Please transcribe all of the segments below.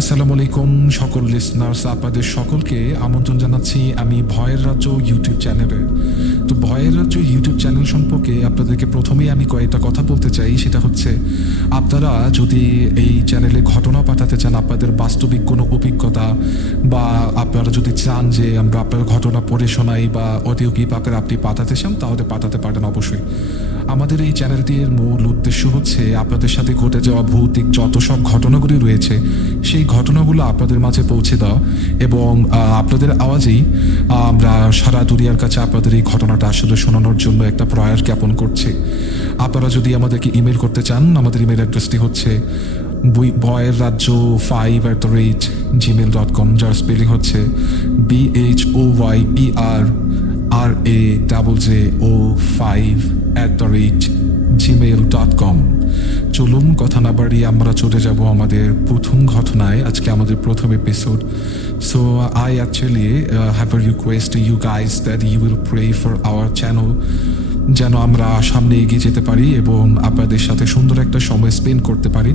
আসসালামু আলাইকুম সকল লিসনার্স, আপনাদের সকলকে আমন্ত্রণ জানাচ্ছি আমি ভয়ের রাজ্য ইউটিউব চ্যানেলে। তো ভয়ের রাজ্য ইউটিউব চ্যানেল সম্পর্কে আপনাদেরকে প্রথমেই আমি কয়েকটা কথা বলতে চাই। সেটা হচ্ছে, আপনারা যদি এই চ্যানেলে ঘটনা পাঠাতে চান, আপনাদের বাস্তবিক কোনো অভিজ্ঞতা, বা আপনারা যদি চান যে আমরা আপনার ঘটনা পড়ে শোনাই বা অডিও ক্লিপ আকারে আপনি পাঠাতে চান, তাহলে পাঠাতে পারেন অবশ্যই। আমাদের এই চ্যানেলটির মূল উদ্দেশ্য হচ্ছে আপনাদের সাথে ঘটে যাওয়া ভৌতিক যত সব ঘটনাগুলি রয়েছে সেই ঘটনাগুলো আপনাদের মাঝে পৌঁছে দেওয়া, এবং আপনাদের আওয়াজেই আমরা সারা দুনিয়ার কাছে আপনাদের এই ঘটনাটা আসলে শোনানোর জন্য একটা প্রয়াস জ্ঞাপন করছি। আপনারা যদি আমাদেরকে ইমেল করতে চান, আমাদের ইমেল অ্যাড্রেসটি হচ্ছে ভয়ের রাজ্য 5@gmail.com, যার স্পেলিং হচ্ছে BHOYERRAJJO5@gmail.com। চলুন কথা না বাড়িয়ে আমরা চলে যাব আমাদের প্রথম ঘটনায়। আজকে আমাদের প্রথম episode. So I actually have a request to you guys that you will pray for our channel, যেন আমরা সামনে এগিয়ে যেতে পারি এবং আপনাদের সাথে সুন্দর একটা সময় স্পেন্ড করতে পারি।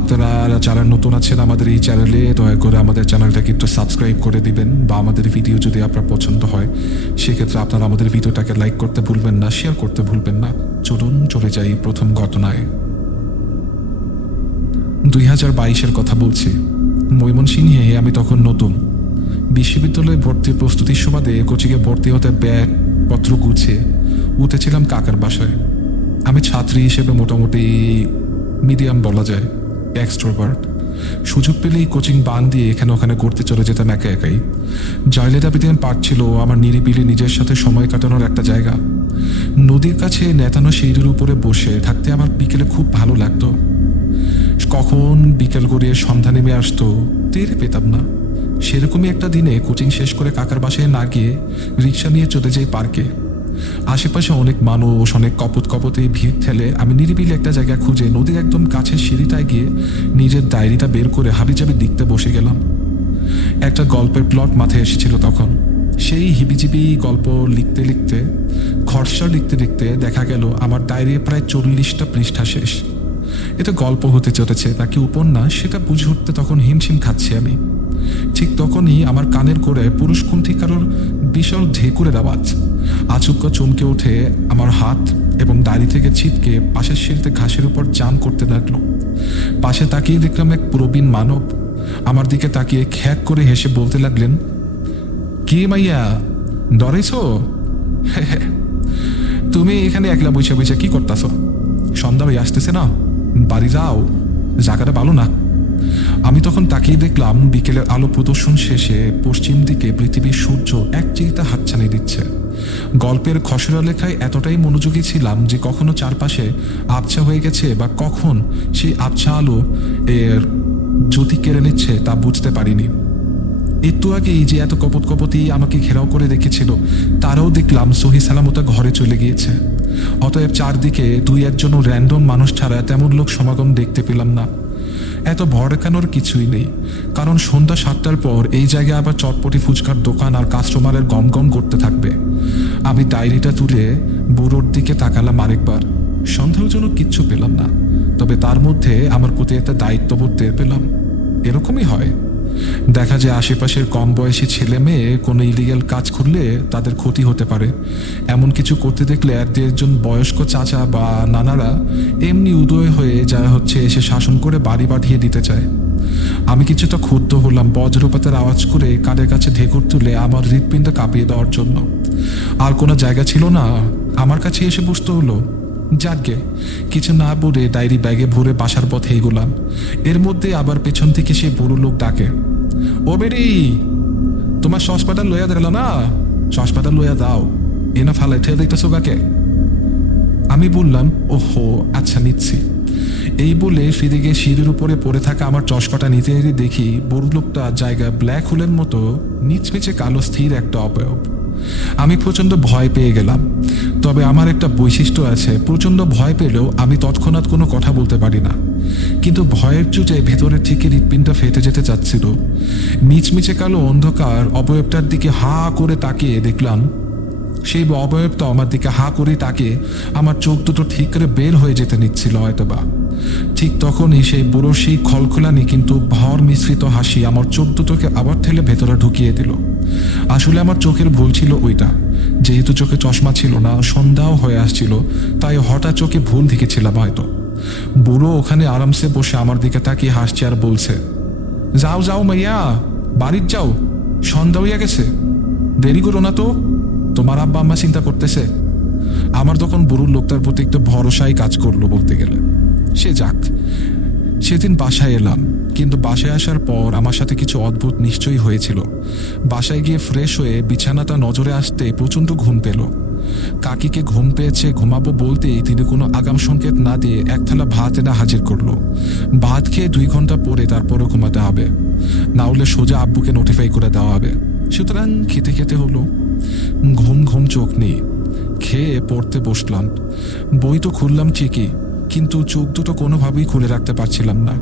আপনারা যারা নতুন আছেন আমাদের এই চ্যানেলে, দয়া করে আমাদের চ্যানেলটাকে একটু সাবস্ক্রাইব করে দিবেন, বা আমাদের ভিডিও যদি আপনার পছন্দ হয় সেক্ষেত্রে আপনারা আমাদের ভিডিওটাকে লাইক করতে ভুলবেন না, শেয়ার করতে ভুলবেন না। চলুন চলে যাই প্রথম ঘটনায়। 2022-এর কথা বলছি। ময়মনসিংহে আমি তখন নতুন। বিশ্ববিদ্যালয়ে ভর্তির প্রস্তুতির সুবাদে কোচিংয়ে ভর্তি হতে ব্যাগ পত্র গুছিয়ে উঠেছিলাম কাকার বাসায়। আমি ছাত্রী হিসেবে মোটামুটি মিডিয়াম বলা যায়, এক্সট্রোভার্ট। সুযোগ পেলেই কোচিং বাং দিয়ে এখানে ওখানে ঘুরতে চলে যেতাম একা একাই। জয়লেদা বিদ্যান পার্ক ছিল আমার নিরিবিলি নিজের সাথে সময় কাটানোর একটা জায়গা। নদীর কাছে নেতানো সিঁড়ির উপরে বসে থাকতে আমার বিকেলে খুব ভালো লাগতো। কখন বিকেল গড়িয়ে সন্ধ্যা নেমে আসতো টের পেতাম না। সেরকমই একটা দিনে কোচিং শেষ করে কাকার বাসায় না গিয়ে রিক্সা নিয়ে চলে যাই পার্কে। আশেপাশে অনেক মানুষ, অনেক কপতে ভিড় ঠেলে আমি নিরিবিলি একটা জায়গা খুঁজে নদীর একদম কাছে সিঁড়িটায় গিয়ে নিজের ডায়েরিটা বের করে হাবিজাবি লিখতে বসে গেলাম। একটা গল্পের প্লট মাথায় এসেছিল তখন। সেই হিবিজিবি গল্প লিখতে লিখতে, খরচা লিখতে লিখতে দেখা গেল আমার ডায়েরির প্রায় 40টা পৃষ্ঠা শেষ। এটা গল্প হতে চলেছে নাকি উপন্যাস সেটা বুঝে উঠতে তখন হিমশিম খাচ্ছি আমি। ঠিক তখনই আমার কানের করে পুরুষ কুণ্ঠিকারোর বিশাল ঢেকুরের আওয়াজ। আচমকা চমকে উঠে আমার হাত এবং দাড়ি থেকে ছিটকে পাশের সিঁড়িতে ঘাসের উপর জাম করতে লাগলো। পাশে তাকিয়ে দেখলাম এক প্রবীণ মানব আমার দিকে তাকিয়ে খ্যাক করে হেসে বলতে লাগলেন, কি মাইয়া ডরেছ? তুমি এখানে একলা বৈশা বৈশা কি করতেছ? সন্ধ্যা হয়ে আসতেছে না, বাড়ি যাও, জায়গাটা ভালো না। আমি তখন তাকিয়ে দেখলাম বিকেলের আলো প্রদর্শন শেষে পশ্চিম দিকে পৃথিবীর সূর্য এক চিরিতা হাতছানি দিচ্ছে। গল্পের খসড়া লেখায় এতটাই মনোযোগী ছিলাম যে কখনো চারপাশে আবছা হয়ে গেছে বা কখন সেই আবছা আলো এর জ্যোতি কেড়ে নিচ্ছে তা বুঝতে পারিনি। একটু আগেই যে এত কপতি আমাকে ঘেরাও করে রেখেছিল তারাও দেখলাম সহি সালামত ঘরে চলে গিয়েছে। অতএব চারদিকে দুই একজন র্যান্ডম মানুষ ছাড়া তেমন লোক সমাগম দেখতে পেলাম না। এত ভড়কানোর কিছুই নেই, কারণ সন্ধ্যা 7টার পর এই জায়গায় আবার চটপটি ফুচকার দোকান আর কাস্টমারের গম করতে থাকবে। আমি ডায়েরিটা তুলে বুড়োর দিকে তাকালাম আরেকবার। সন্দেহজনক কিচ্ছু পেলাম না, তবে তার মধ্যে আমার প্রতি একটা দায়িত্ববোধ টের পেলাম। এরকমই হয়, দেখা যায় আশেপাশের কম বয়সী ছেলে মেয়ে কোনো ইলিগাল কাজ করলে তাদের ক্ষতি হতে পারে। এমন কিছু করতে দেখলে একজন বয়স্ক চাচা বা নানারা এমনি উদয় হয়ে যারা এসে শাসন করে বাড়ি পাঠিয়ে দিতে চায়। আমি কিছুটা ক্ষুব্ধ হলাম বজ্রপাতের আওয়াজ করে কাদের কাছে ঢেকুর তুলে আমার হৃৎপিণ্ড কাঁপিয়ে দেওয়ার জন্য। আর কোনো জায়গা ছিল না, আমার কাছে এসে বসতে হলো। যাকে কিছু না বলে ডায়েরি ব্যাগে ভরে বাসার পথে এগোলাম। এর মধ্যে আবার পেছন থেকে সে বুড়ো লোক ডাকে, ও বেরি, তোমার সসপাটা লইয়া দিল না, সসপাটা লইয়া দাও, এ না ফালাই ঠেয়ে দেখতেছো কাকে? আমি বললাম, ওহো আচ্ছা নিচ্ছি। এই বলে ফিরে গিয়ে সিঁড়ির উপরে পড়ে থাকা আমার চশমাটা নিতে নিতে দেখি বুড়ো লোকটা জায়গা ব্ল্যাক হোলের মতো নিচমিচে কালো স্থির একটা অবয়ব। আমি প্রচণ্ড ভয় পেয়ে গেলাম। তবে আমার একটা বৈশিষ্ট্য আছে, প্রচণ্ড ভয় পেলেও আমি তৎক্ষণাৎ কোনো কথা বলতে পারি না। কিন্তু ভয়ের চুটে ভেতরের থেকে হৃৎপিণ্ডটা ফেটে যেতে চাচ্ছিল। মিচমিচে কালো অন্ধকার অবয়বটার দিকে হা করে তাকিয়ে দেখলাম সেই অবয়বটা আমার দিকে হা করে তাকিয়ে আমার চোখ দুটো ঠিক করে বের হয়ে যেতে নিচ্ছিল হয়তোবা। ঠিক তখনই সেই বুড়ো সেই খলখলানি কিন্তু ভর মিশ্রিত হাসি আমার চোখ দুটোকে আবার ঠেলে ভেতরে ঢুকিয়ে দিল। আসলে আমার চোখের ভুল ছিল ওইটা, যেহেতু চোখে চশমা ছিল না, সন্ধ্যাও হয়ে আসছিল, তাই হঠাৎ চোখে ভুল দেখেছিলাম হয়তো। বুড়ো ওখানে আরামসে বসে আমার দিকে তাকিয়ে হাসছে আর বলছে, যাও যাও মাইয়া, বাড়ির যাও, সন্ধ্যা হইয়া গেছে, দেরি করো না তো, তোমার আব্বা আম্মা চিন্তা করতেছে। আমার তখন বুড়োর লোকটার প্রতি একটু ভরসাই কাজ করলো বলতে গেলে। সে যাক, সেদিন বাসায় এলাম, কিন্তু বাসায় আসার পর আমার সাথে কিছু অদ্ভুত নিশ্চয়ই হয়েছিল। বাসায় গিয়ে ফ্রেশ হয়ে বিছানাটা নজরে আসতে প্রচণ্ড ঘুম পেল। কাকিকে ঘুম পেয়েছে ঘুমাবো বলতেই তিনি কোনো আগাম সংকেত না দিয়ে এক থালা ভাত এনে হাজির করলো। ভাত খেয়ে 2 ঘন্টা পরে তারপরও ঘুমাতে হবে, না হলে সোজা আব্বুকে নোটিফাই করে দেওয়া হবে। সুতরাং খেতে খেতে হলো। ঘুম ঘুম চোখ নেই, খেয়ে পড়তে বসলাম। বই তো খুললাম ঠিকই, কিন্তু চোখ দুটো কোনোভাবেই খুলে রাখতে পারছিলাম না।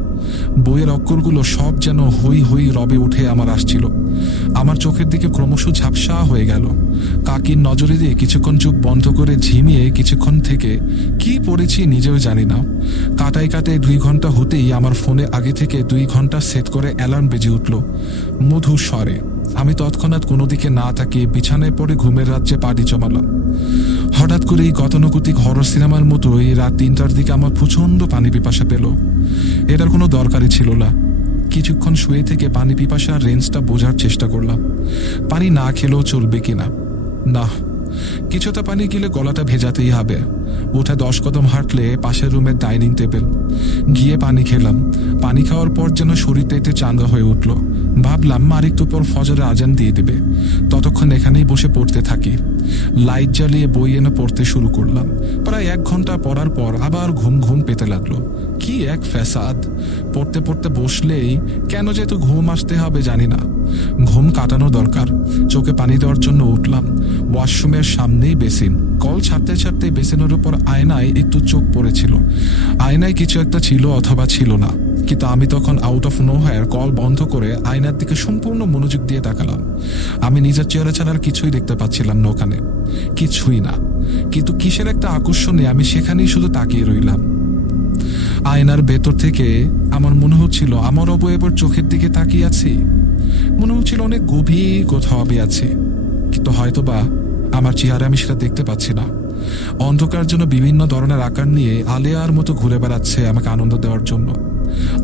বইয়ের অক্ষরগুলো সব যেন হই হই রবে উঠে আমার আসছিল। আমার চোখের দিকে ক্রমশ ঝাপসা হয়ে গেল। কাকির নজরে দিয়ে কিছুক্ষণ চোখ বন্ধ করে ঝিমিয়ে কিছুক্ষণ থেকে কি পড়েছি নিজেও জানি না। কাটায় কাটায় 2 ঘন্টা হতেই আমার ফোনে আগে থেকে 2 ঘন্টা সেট করে অ্যালার্ম বেজে উঠল মধুর স্বরে। আমি তৎক্ষণাৎ কোনো দিকে না তাকিয়ে বিছানায় পড়ে ঘুমের রাজ্যে পাড়ি জমালাম। হঠাৎ করে এই গতানুগতিক হরর সিনেমার মতো এই রাত 3টার দিকে আমার প্রচণ্ড পানি পিপাসা পেল। এটার কোনো দরকারই ছিল না। কিছুক্ষণ শুয়ে থেকে পানি পিপাসার রেঞ্জটা বোঝার চেষ্টা করলাম, পানি না খেলেও চলবে কিনা। না, কিছুটা পানি গেলে গলাটা ভেজাতেই হবে। উঠে 10 কদম হাঁটলে পাশের রুমের ডাইনিং টেবিল, গিয়ে পানি খেলাম। পানি খাওয়ার পর যেন শরীরটা একটু চাঙ্গা হয়ে উঠল। ভাবলাম আর একটু পর ফজরের আজান দিয়ে দেবে, ততক্ষণ এখানেই বসে পড়তে থাকি। লাইট জ্বালিয়ে বই এনে পড়তে শুরু করলাম। প্রায় 1 ঘন্টা পড়ার পর আবার ঘুম ঘুম পেতে লাগলো। কি এক ফ্যাসাদ! পড়তে পড়তে বসলেই কেন যে এত ঘুম আসতে হবে জানি না। ঘুম কাটানো দরকার। চোখে পানি দেওয়ার জন্য উঠলাম। ওয়াশরুমের সামনেই বেসিন। কল ছাড়তে ছাড়তে বেসিনের উপর আয়নায় একটু চোখ পড়েছিল। আয়নায় কিছু একটা ছিল অথবা ছিল না, কিন্তু আমি তখন out of know where call বন্ধ করে আয়নার দিকে সম্পূর্ণ মনোযোগ দিয়ে তাকালাম। আমি নিজের চেহারা ছাড়া আর কিছুই দেখতে পাচ্ছিলাম না ওখানে, কিছুই না। কিন্তু কিসের একটা আকর্ষণে আমি সেখানেই শুধু তাকিয়ে রইলাম। আয়নার ভেতর থেকে আমার মনে হচ্ছিল আমার অবয়বের চোখের দিকে তাকিয়ে আছি। মনে হচ্ছিল অনেক গভীর কোথাও আমি আছি, কিন্তু হয়তোবা আমার চেহারা আমি সেটা দেখতে পাচ্ছি না। অন্ধকার জন্য বিভিন্ন ধরনের আকার নিয়ে আলেয়ার মতো ঘুরে বেড়াচ্ছে আমাকে আনন্দ দেওয়ার জন্য।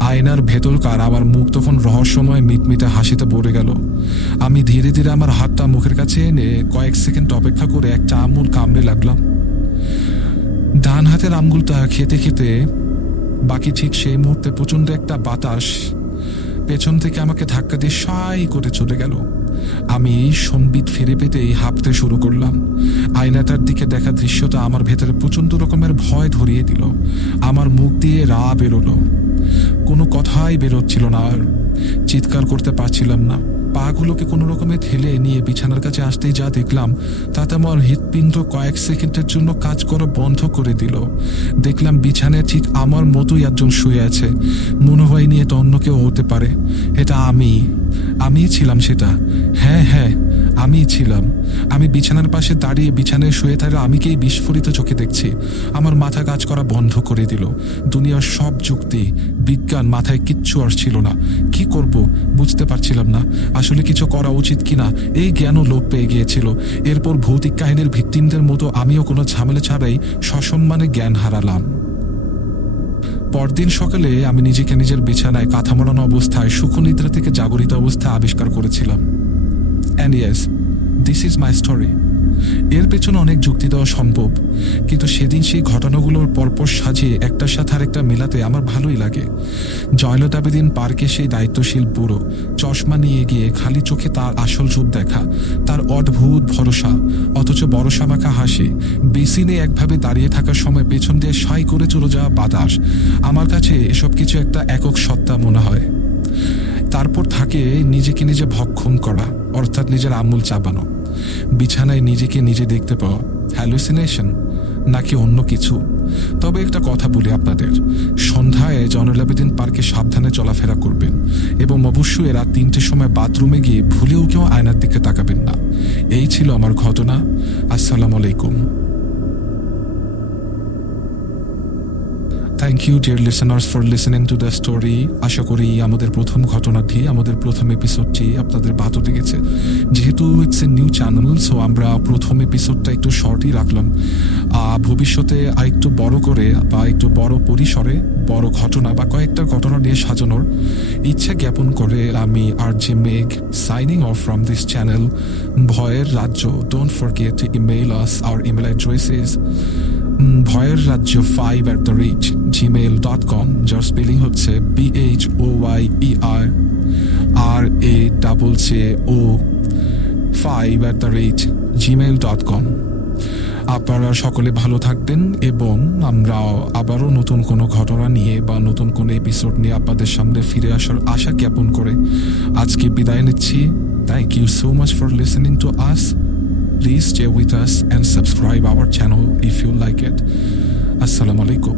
আয়নার ভেতরকার আমার মুখ তখন রহস্যময় মিটমিটে হাসিতে ভরে গেল। আমি ধীরে ধীরে আমার হাতটা মুখের কাছে এনে কয়েক সেকেন্ড অপেক্ষা করে একটা আঙুল কামড়ে লাগলাম। ডান হাতের আঙুলটা খেতে খেতে বাকি ঠিক সেই মুহূর্তে প্রচন্ড একটা বাতাস পেছন থেকে আমাকে ধাক্কা দিয়ে সাই করে চলে গেল। আমি সম্বিত ফিরে পেতেই হাঁপতে শুরু করলাম। আয়নাটার দিকে দেখা দৃশ্যটা আমার ভেতরে প্রচন্ড রকমের ভয় ধরিয়ে দিল। আমার মুখ দিয়ে রা বেরোলো, কোনো কথাই বেরোচ্ছিল না, আর চিৎকার করতে পারছিলাম না। পাগুলোকে কোনো রকমে ঠেলে নিয়ে বিছানার কাছে আসতেই যা দেখলাম তাতে আমার হৃৎপিণ্ড কয়েক সেকেন্ডের জন্য কাজ করা বন্ধ করে দিল। দেখলাম বিছানায় ঠিক আমার মতোই একজন শুয়ে আছে। মনে হয়নি এটা অন্য কেউ হতে পারে, এটা আমিই ছিলাম সেটা। হ্যাঁ হ্যাঁ, আমিই ছিলাম। আমি বিছানার পাশে দাঁড়িয়ে বিছানায় শুয়ে থাকা আমিকেই বিস্ফোরিত চোখে দেখছি। আমার মাথা কাজ করা বন্ধ করে দিল। দুনিয়ার সব যুক্তি বিজ্ঞান মাথায় কিচ্ছু আসছিল না। কি করব বুঝতে পারছিলাম না। আসলে কিছু করা উচিত কিনা এই জ্ঞানও লোপ পেয়ে গিয়েছিল। এরপর ভৌতিক কাহিনীর ভিকটিমদের মতো আমিও কোনো ঝামেলা ছাড়াই সসম্মানে জ্ঞান হারালাম। পরদিন সকালে আমি নিজেকে নিজের বিছানায় কাঁথা মোড়ানো অবস্থায় সুখনিদ্রা থেকে জাগরিত অবস্থায় আবিষ্কার করেছিলাম। And yes, this is my story. এর পেছনে অনেক যুক্তি দেওয়া সম্ভব, কিন্তু সেদিন সেই ঘটনাগুলোর পরপর সাজিয়ে একটার সাথে আরেকটা মেলাতে আমার ভালোই লাগে। জয়লত আবেদিন পার্কে সেই দায়িত্বশীল বুড়ো চশমা নিয়ে গিয়ে খালি চোখে তার আসল রূপ দেখা, তার অদ্ভুত ভরসা অথচ ভরসা মাখা হাসি, বেসিনে একভাবে দাঁড়িয়ে থাকার সময় পেছন দিয়ে সাই করে চলে যাওয়া বাতাস, আমার কাছে এসব কিছু একটা একক সত্তা মনে হয়। তারপর থাকে নিজেকে নিজে ভক্ষণ করা, অর্থাৎ নিজের আঙুল চাবানো। বিছানায় নিজেকে নিজে দেখতে পাওয়া হ্যালুসিনেশন নাকি অন্য কিছু? তবে একটা কথা বলি আপনাদের, সন্ধ্যায় জয়নুল আবেদিন পার্কে সাবধানে চলাফেরা করবেন এবং অবশ্যই রাত 3টের সময় বাথরুমে গিয়ে ভুলেও কেউ আয়নার দিকে তাকাবেন না। এই ছিল আমার ঘটনা। আসসালামু আলাইকুম। Thank you dear listeners for listening to the story. আশা করি আমাদের প্রথম ঘটনাটি, আমাদের প্রথম এপিসোডটি আপনাদের ভালো লেগেছে। যেহেতু it's a new channel, so আমরা প্রথম এপিসোডটা একটু শর্টই রাখলাম। ভবিষ্যতে আরেকটু বড় করে বা একটু বড় পরিসরে বড় ঘটনা বা কয়েকটা ঘটনা নিয়ে সাজানোর ইচ্ছা জ্ঞাপন করে আমি RJ Megh signing off from this channel ভয়ের রাজ্য। Don't forget to email us. Our email address is ভয়ের রাজ্য 5@gmail.com। যার স্পেলিং হচ্ছে BHOYERRAJJO 5@gmail.com। আপনারা সকলে ভালো থাকবেন এবং আমরা আবারও নতুন কোনো ঘটনা নিয়ে বা নতুন কোনো এপিসোড নিয়ে আপনাদের সামনে ফিরে আসার আশা জ্ঞাপন করে আজকে বিদায় নিচ্ছি। Thank you so much for listening to us. Please stay with us and subscribe our channel if you like it. Assalamu alaikum.